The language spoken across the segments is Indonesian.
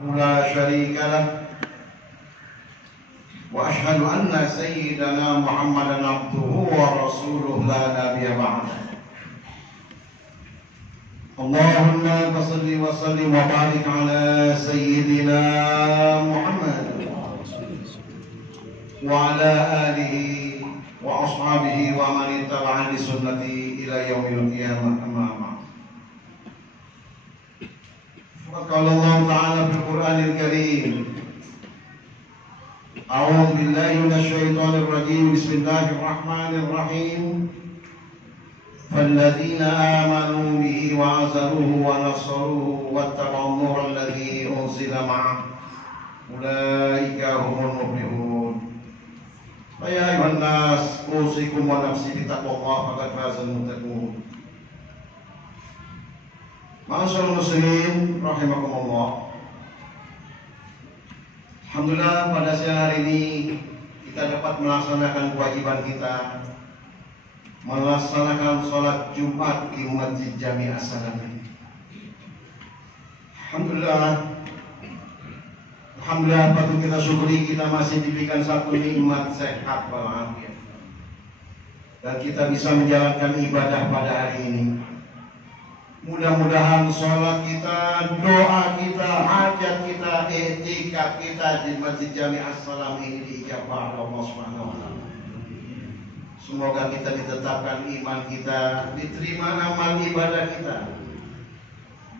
لا شريك له وأشهد أن سيدنا محمدا عبده ورسوله لا نبي بعده. اللهم صل وسلم وبارك على سيدنا محمد وعلى آله وأصحابه ومن اتبع بسنته إلى يوم القيامة. أما بعد، فقال الله تعالى في القرآن الكريم: أعوذ بالله من الشيطان الرجيم. بسم الله الرحمن الرحيم. فالذين آمنوا به وعزروه ونصروه واتبعوا النور الذي أنزل معه أولئك هم المفلحون. فيا أيها الناس أوصيكم ونفسي بتقوى الله فقد فاز المتقون. Ma'asyiral muslimin rahimakumullah. Alhamdulillah, pada siang hari ini kita dapat melaksanakan kewajiban kita, melaksanakan sholat Jumat di Masjid Jami As-Salam. Alhamdulillah, patut kita syukuri kita masih diberikan satu nikmat sehat walafiat, dan kita bisa menjalankan ibadah pada hari ini. Mudah-mudahan sholat kita, doa kita, hajat kita, i'tikaf kita di Masjid Jami As-Salam ini diijabah oleh Allah Subhanahu wa taala. Semoga kita ditetapkan iman kita, diterima amal ibadah kita,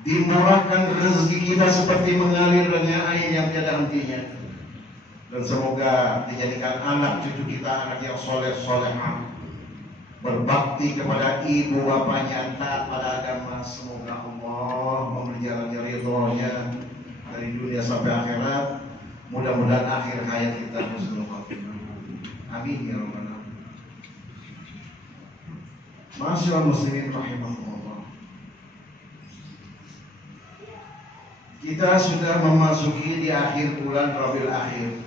dimurahkan rezeki kita seperti mengalirnya air yang tiada hentinya, dan semoga dijadikan anak cucu kita anak yang soleh solehah, berbakti kepada ibu bapaknya, taat pada agama. Semoga Allah memberi jalan ridhonya dari dunia sampai akhirat. Mudah-mudahan akhir hayat kita husnul khatimah. Amin ya rabbal alamin. Ma'asyiral muslimin rahimakumullah. Kita sudah memasuki di akhir bulan Rabiul Akhir.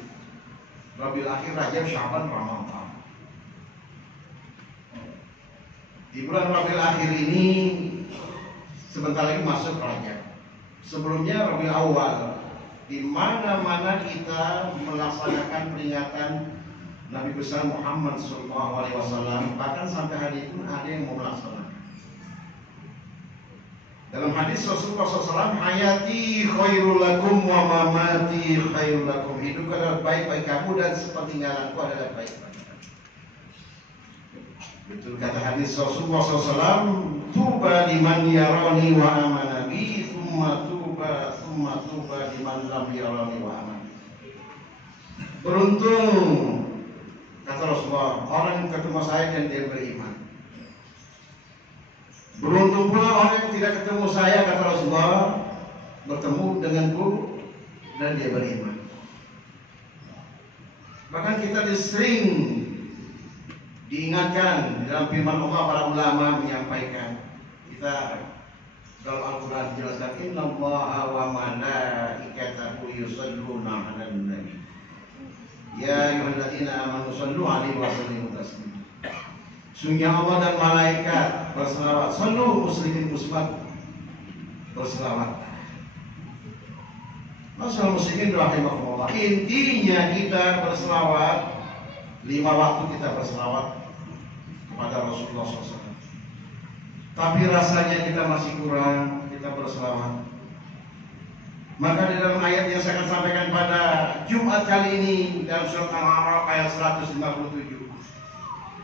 Rabiul Akhir, Rajab, Sya'ban, Ramadan. Di bulan Rabiul Akhir ini sebentar lagi masuk Rajab. Sebelumnya Rabiul Awal, di mana-mana kita melaksanakan peringatan Nabi besar Muhammad SAW. Bahkan sampai hari itu ada yang mau melaksanakan. Dalam hadis Rasulullah SAW, hayati khairul lakum wa mamati khairul lakum. Hidup adalah baik bagi kamu dan sepeninggalanku adalah baik bagi kamu. Betul kata hadis Rasulullah SAW, tuba liman yarani wa amana bi, thumma tuba liman lam yarani wa amana. Beruntung, kata Rasulullah, orang yang ketemu saya dan dia beriman. Beruntung pula orang yang tidak ketemu saya, kata Rasulullah, bertemu denganku dan dia beriman. Bahkan kita sering diingatkan dalam firman Allah, para ulama menyampaikan, kita dalam Al-Quran dijelaskan, innallaha wa malaikatahu yusholluna 'alan nabi ya ayyuhalladzina amanu shollu 'alaihi wa sallimu taslima. Sungguh Allah dan malaikat berselawat, sallu muslimin muslimat, berselawat. Masyaallah muslimin rahimakumullah. Intinya kita berselawat, 5 waktu kita berselawat kepada Rasulullah SAW. Tapi rasanya kita masih kurang, kita berselawat. Maka di dalam ayat yang saya akan sampaikan pada Jumat kali ini, dalam surat Al-A'raf ayat 157,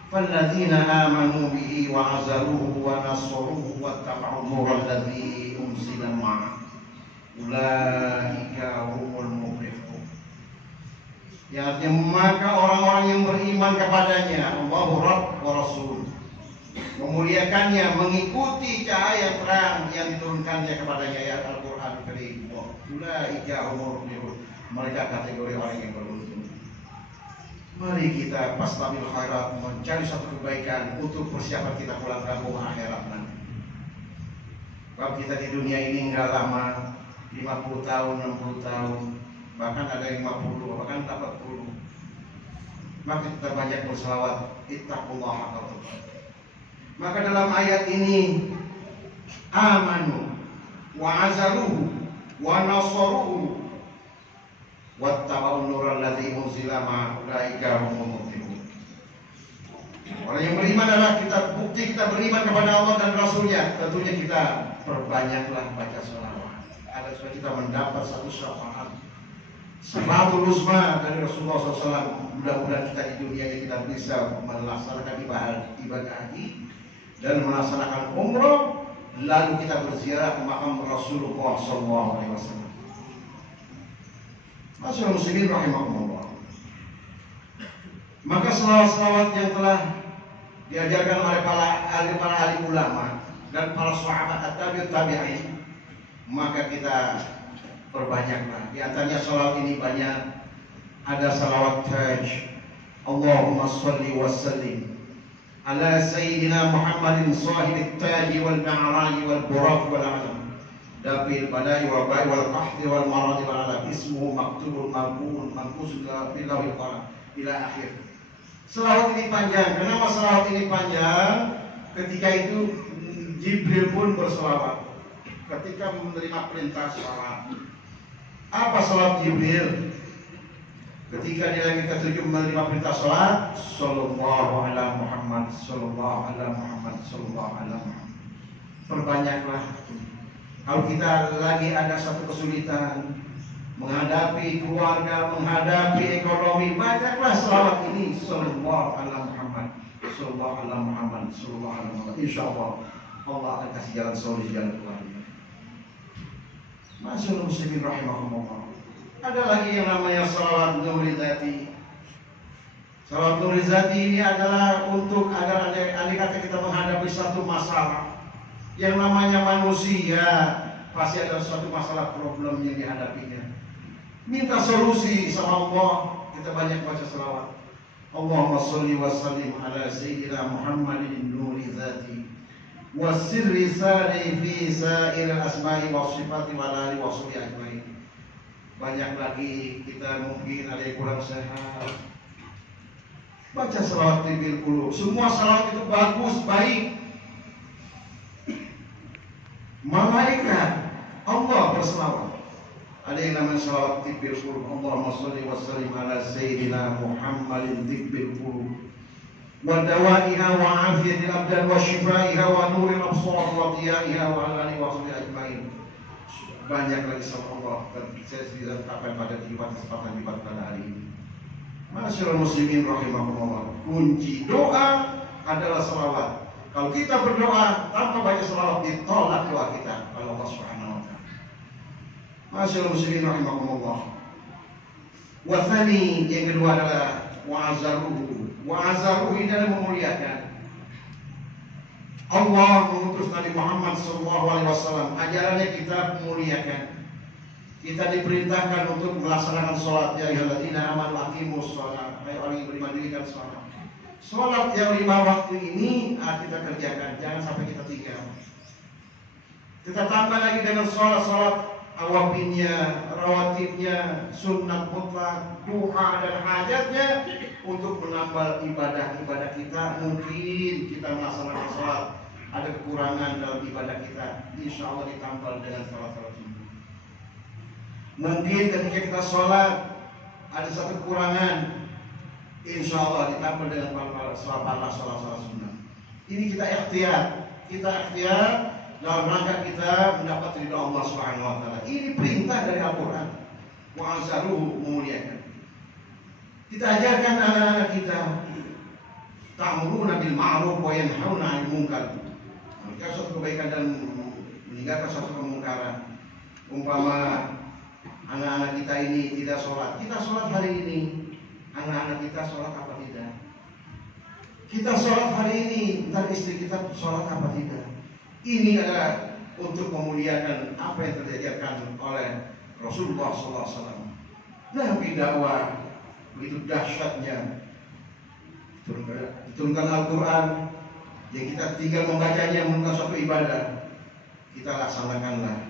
فَالَّذِينَ آمَنُوا بِهِ وَعَزَرُوهُ وَنَصَرُوهُ وَاتَّبَعُوا النُّورَ الَّذِي أُنزِلَ مَعَهُ أُولَئِكَ هُمُ الْمُفْلِحُونَ. Yang artinya, maka orang-orang yang beriman kepadanya, Allahu Rabb wa Rasul, memuliakannya, mengikuti cahaya terang yang diturunkannya kepadanya, ya Al-Quran Karim. Ulaika humul muflihun. Mereka kategori orang yang beruntung. Mari kita fastabil khairat, mencari satu kebaikan untuk persiapan kita pulang kampung akhirat nanti. Sebab kita di dunia ini enggak lama, 50 tahun, 60 tahun, bahkan ada yang 50, bahkan 40. Maka kita banyak berselawat, ittaqullah haqqa tuqatih. Maka dalam ayat ini, amanu wa azaruhu wa nasaruhu wattaba'un nural ladzi unzila ma'a ulaika humul muflihun. Orang yang beriman adalah kita bukti kita beriman kepada Allah dan Rasulnya. Tentunya kita perbanyaklah baca sholawat agar supaya kita mendapat satu syafaat Salatul Uzma dari Rasulullah SAW. Mudah-mudahan kita di dunia ini kita bisa melaksanakan ibadah haji dan melaksanakan umroh, lalu kita berziarah ke makam Rasulullah SAW. Masyaallah muslimin rahimahumullah. Maka selawat-selawat yang telah diajarkan oleh para ahli ulama dan para sahabat at-tabi'ut tabi'in, maka kita perbanyaklah. Di antaranya salawat ini banyak. Ada salawat taj, Allahumma sholli wa sallim ala sayyidina Muhammadin sahibit taj wal ma'raj wal buraq wal alam dabil badai wa bai wal qahdi wal marad wal alam ismuhu maktubun marbuun manqusun fil lawhil qalam ila akhir. Salawat ini panjang. Kenapa salawat ini panjang? Ketika itu Jibril pun berselawat ketika menerima perintah salawat. Apa salat Jibril? Ketika dia lagi ketujuh menerima perintah salat, sallallahu ala Muhammad, sallallahu ala Muhammad, sallallahu ala Muhammad. Perbanyaklah. Kalau kita lagi ada satu kesulitan menghadapi keluarga, menghadapi ekonomi, banyaklah salawat ini, sallallahu ala Muhammad, sallallahu ala Muhammad, sallallahu ala Muhammad. Insyaallah Allah akan kasih jalan solusi, jalan keluar. Masyaallah muslimin rahimahumullah. Ada lagi yang namanya salawat nurizati. Salawat nurizati ini adalah untuk agar andai kata kita menghadapi satu masalah. Yang namanya manusia pasti ada suatu masalah, problem yang dihadapinya. Minta solusi sama Allah. Kita banyak baca salawat. Allahumma sholli wa sallim ala sayyidina Muhammadin nurizati wa sirri sari fi sa'il asma'i wa sifati wa lali wa suri ajmain. Banyak lagi kita mungkin ada yang kurang sehat, baca salawat tibil qulub. Semua salawat itu bagus, baik. Malaikat Allah berselawat. Ada yang namanya salawat tibil qulub. Allahumma sholli wa sallim ala sayyidina Muhammadin tibil qulub wa dawaiha wa afiyatil abdan wa shifaiha wa nuril absar wa diyaiha wa alani wa sahbihi ajmain. Banyak lagi sama Allah dan saya tidak sampai pada kesempatan pada hari ini. Masyaallah muslimin rahimahumullah. Kunci doa adalah selawat. Kalau kita berdoa tanpa baca selawat, ditolak doa kita oleh Allah Subhanahu wa taala. Masyaallah muslimin rahimahumullah. Wa tsani, yang kedua adalah wa'azaruhu. Wa'azaruhu ini adalah memuliakan. Allah mengutus Nabi Muhammad SAW. Ajarannya kita memuliakan. Kita diperintahkan untuk melaksanakan sholat. Ya ayyuhalladzina amanu aqimus sholat. Hai orang yang beriman, dirikan sholat. Sholat yang 5 waktu ini kita kerjakan. Jangan sampai kita tinggal. Kita tambah lagi dengan sholat awabinnya, rawatibnya, sunnah mutlak, duha dan hajatnya untuk menambah ibadah-ibadah kita. Mungkin kita melaksanakan sholat ada kekurangan dalam ibadah kita, insya Allah ditambah dengan sholat-sholat sunnah. Mungkin ketika kita sholat ada satu kekurangan, insya Allah ditambah dengan sholat-sholat sunnah. Ini kita ikhtiar dalam rangka kita mendapat ridha Allah Subhanahu wa taala. Ini perintah dari Al-Qur'an. Wa'azaruhu, memuliakan. Kita ajarkan anak-anak kita ta'muruna bil ma'ruf wa yanhauna 'anil munkar. Mereka suatu kebaikan dan meninggalkan suatu kemungkaran. Umpama anak-anak kita ini tidak sholat, kita sholat hari ini. Anak-anak kita sholat apa tidak? Kita sholat hari ini, dan istri kita sholat apa tidak? Ini adalah untuk memuliakan apa yang diajarkan oleh Rasulullah SAW. Nabi dakwah begitu dahsyatnya, diturunkan Al-Quran yang kita tinggal membacanya bukan suatu ibadah, kita laksanakanlah.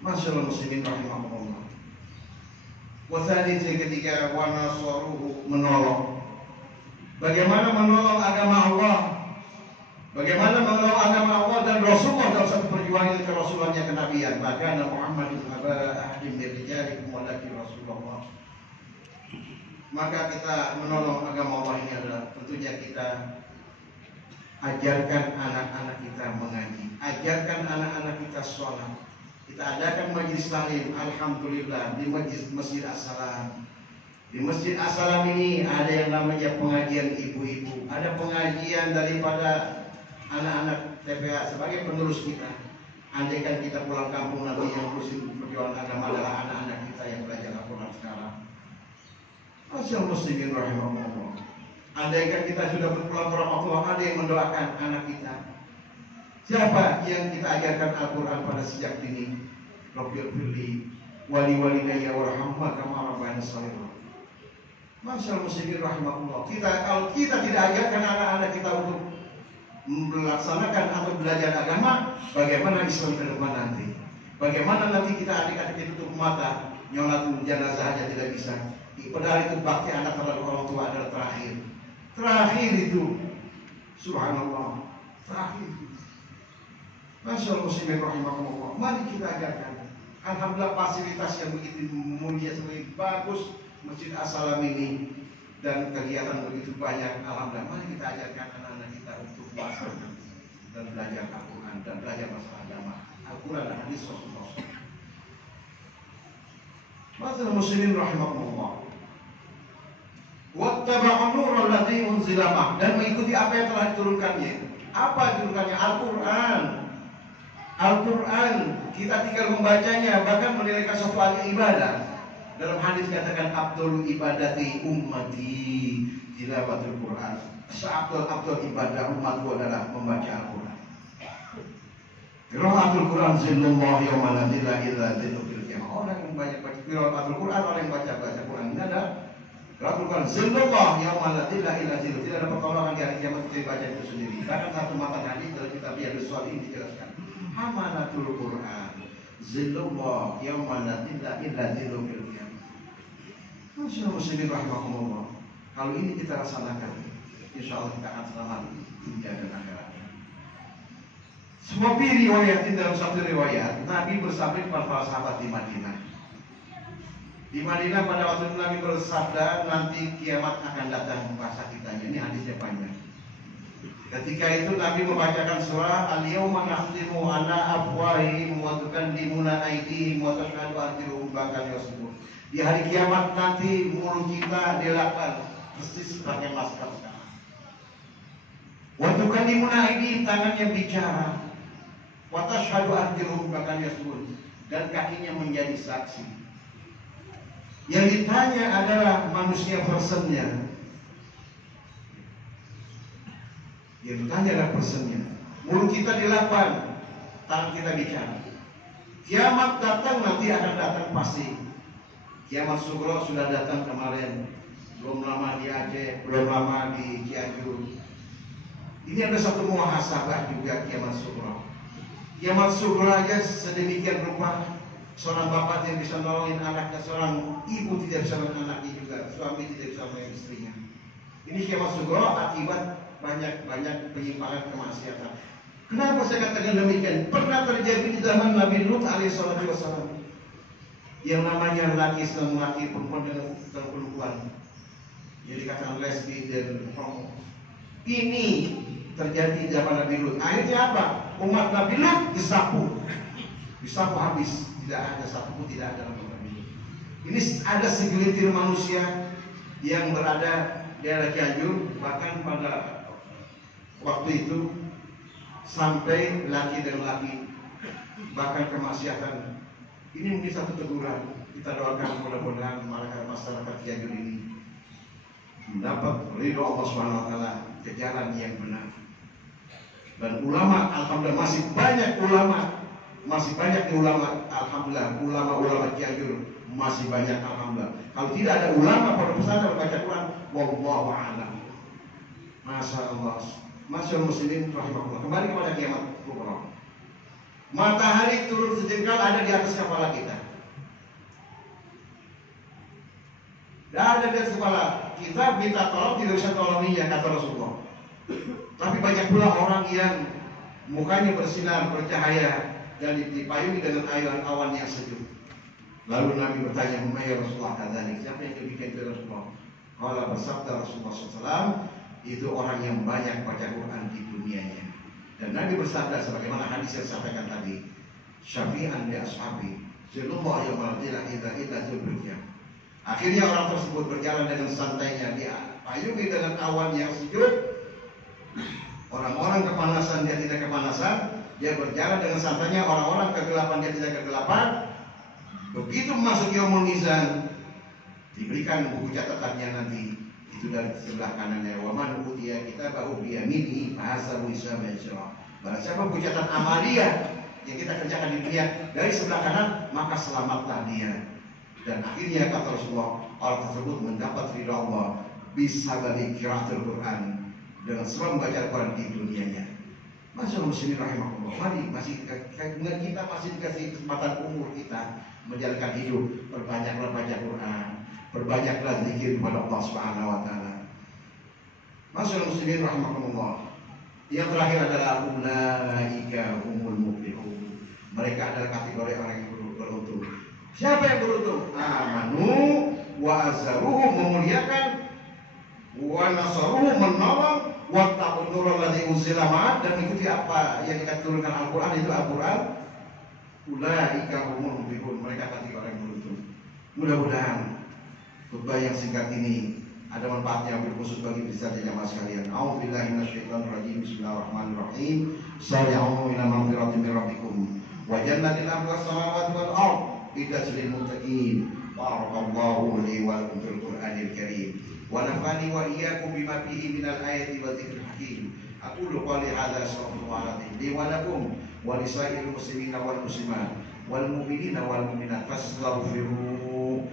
Masyaallah muslimin rahimahumullah. Wasani yang ketiga, wa nasaruhu, menolong. Bagaimana menolong agama Allah? Bagaimana menolong agama Allah dan Rasulullah dalam satu perjuangan ke Rasulullahnya kenabian. Maka Muhammad bin Abdullah ahdim min rijalikum walakin Rasulullah maka kita menolong agama Allah ini adalah tentunya kita ajarkan anak-anak kita mengaji, ajarkan anak-anak kita sholat. Kita adakan majlis taklim, alhamdulillah di Masjid As-Salam. Di Masjid As-Salam ini ada yang namanya pengajian ibu-ibu, ada pengajian daripada anak-anak TPA sebagai penerus kita. Andaikan kita pulang kampung nanti yang ngurusin perjuangan agama adalah anak-anak kita yang belajar Al-Quran sekarang. Masyaallah muslimin rahimahumullah. Andaikan kita sudah berpulang ke Ramadhan, ada yang mendoakan anak kita. Siapa yang kita ajarkan Al-Quran pada sejak dini? Rabbil firli wali-walidayya warhamma kama rabbayani shaghira. Masyaallah muslimin rahimahumullah. Kalau kita tidak ajarkan anak-anak kita untuk melaksanakan atau belajar agama, bagaimana Islam ke depan nanti? Bagaimana nanti kita adik-adik itu tutup mata, nyolat jenazah aja tidak bisa. Padahal itu bakti anak terhadap orang tua adalah terakhir. Terakhir itu, subhanallah, terakhir. Masyaallah muslimin rahimahumullah. Mari kita ajarkan. Alhamdulillah fasilitas yang begitu mulia sebagai bagus Masjid As-Salam ini dan kegiatan begitu banyak. Alhamdulillah, mari kita ajarkan anak-anak kita untuk puasa dan belajar Al-Quran dan belajar masalah agama. Al-Quran dan hadis Rasulullah. Masyaallah muslimin rahimahumullah. Wattaba'un nurul ladzi unzila ma'ah, dan mengikuti apa yang telah diturunkannya. Apa diturunkannya? Al-Quran. Al-Quran kita tinggal membacanya, bahkan menilaikan suatu ibadah. Dalam hadis katakan afdhalul ibadati ummati tilawatul Quran. Seabdul ibadah umatku adalah membaca Al-Quran. Qiraatul Quran zillullah yauma la zilla illa zillul qiyamah. Orang yang banyak baca qiraatul Quran, orang yang baca Quran ini ada qiraatul Quran zillullah yauma la zilla illa zilluh. Tidak ada pertolongan di hari kiamat kecuali baca itu sendiri. Bahkan satu matan hadis dalam kitab Riyadhus Shalihin dijelaskan. Hamalatul Quran zillullah yauma la zilla illa zilluh qiyamah. Masyaallah muslimin rahimahumullah. Kalau ini kita laksanakan, insya Allah kita akan selamat dunia dan akhirat. Sebuah riwayat, dalam satu riwayat, Nabi bersabda kepada para sahabat di Madinah. Di Madinah pada waktu itu Nabi bersabda, nanti kiamat akan datang masa kitanya. Ini hadisnya panjang. Ketika itu Nabi membacakan surah Al-Yawma nakhtimu ala afwahihim wa tukallimuna aydihim wa tashhadu arjuluhum bima yaksibun. Di hari kiamat nanti mulut kita dilakban persis sebagai masker sekarang. Wa tukallimuna aydihim, tangannya bicara. Wa tashhadu arjuluhum bima yaksibun, dan kakinya menjadi saksi. Yang ditanya adalah manusia personnya. Yang ditanya adalah personnya. Mulut kita dilakban, tangan kita bicara. Kiamat datang, nanti akan datang pasti. Kiamat Sugro sudah datang kemarin, belum lama di Aceh, belum lama di Cianjur. Ini ada satu muhasabah juga kiamat Sugro. Kiamat Sugro aja sedemikian rupa, seorang bapak yang bisa nolongin anaknya, seorang ibu tidak bisa nolongin anaknya juga, suami tidak bisa nolongin istrinya. Ini kiamat Sugro akibat banyak penyimpangan kemaksiatan. Kenapa saya katakan demikian? Pernah terjadi di zaman Nabi Lut alaihissalatu wassalam. Yang namanya laki sama laki, perempuan dengan perempuan, jadi dikatakan lesbi dan homo. Ini terjadi di zaman Nabi Lut. Akhirnya apa? Umat Nabi Lut disapu habis. Tidak ada satu pun tidak ada dalam Nabi Lut. Ini ada segelintir manusia yang berada di daerah Cianjur, bahkan pada waktu itu sampai laki dan laki, bahkan kemaksiatan. Ini mungkin satu teguran. Kita doakan mudah-mudahan masyarakat Cianjur ini mendapat ridho Allah Subhanahu wa taala ke jalan yang benar. Dan ulama, alhamdulillah masih banyak ulama, alhamdulillah ulama Cianjur masih banyak, alhamdulillah. Kalau tidak ada ulama pada pesantren baca Quran, wallahu a'lam. Masyaallah. Masyaallah muslimin rahimahullah. Kembali kepada kiamat kubra. Matahari turun sejengkal ada di atas kepala kita. Dan ada di atas kepala kita, minta tolong tidak bisa tolonginya, kata Rasulullah. Tapi banyak pula orang yang mukanya bersinar, bercahaya, dan dipayungi dengan awan yang sejuk. Lalu Nabi bertanya, "Ya Rasulullah, kadzalik, siapa yang demikian itu Rasulullah?" Kalau bersabda Rasulullah SAW, itu orang yang banyak baca Quran di dunianya. Dan Nabi bersabda sebagaimana hadis yang disampaikan tadi, syafi'an li ashabi, sallallahu alaihi wasallam. Akhirnya orang tersebut berjalan dengan santainya, dia payungi dengan awan yang sejuk. Orang-orang kepanasan, dia tidak kepanasan. Dia berjalan dengan santainya. Orang-orang kegelapan, dia tidak kegelapan. Begitu masuk yaumul mizan, diberikan buku catatannya nanti. Itu dari sebelah kanannya. Wa man utiya kitabahu bi yaminihi fahasabu hisaban yasira. Barang siapa buku catatan amalia yang kita kerjakan di dunia dari sebelah kanan, maka selamatlah dia. Dan akhirnya kata Rasulullah, orang tersebut mendapat ridha Allah bisa bagi qiraatul Quran, dengan sebab membaca Al-Quran di dunianya. Masyaallah muslimin rahimahullah. Mari kita masih dikasih kesempatan umur kita menjalankan hidup, perbanyaklah baca Quran, perbanyaklah zikir kepada Allah Subhanahu wa taala. Masyaallah muslimin rahimahullah. Yang terakhir adalah ulaika humul muflihun. Mereka adalah kategori orang yang beruntung. Siapa yang beruntung? Amanu wa azzaruhu, memuliakan, wa nasaruhu, menolong, wa taqul alladzi unzila ma'ah, dan mengikuti apa yang diturunkan Al-Qur'an, itu Al-Qur'an. Ulaika humul muflihun, mereka kategori yang beruntung. Mudah-mudahan khutbah yang singkat ini ada manfaatnya berkhusus bagi kita jemaah sekalian. A'udzubillahi minasyaitonir rajim. Bismillahirrahmanirrahim. Sari'u ila maghfiratin min rabbikum wa jannatin 'arduha as-samawati wal ardh bitajlil muttaqin. Barakallahu li wa lakum fil Qur'anil Karim. Wa nafani wa iyyakum bima fihi minal ayati wa dzikril hakim. Aqulu qali hadza astaghfirullah li wa lakum wa li sa'iril muslimina wal muslimat wal mu'minina wal mu'minat fastaghfiru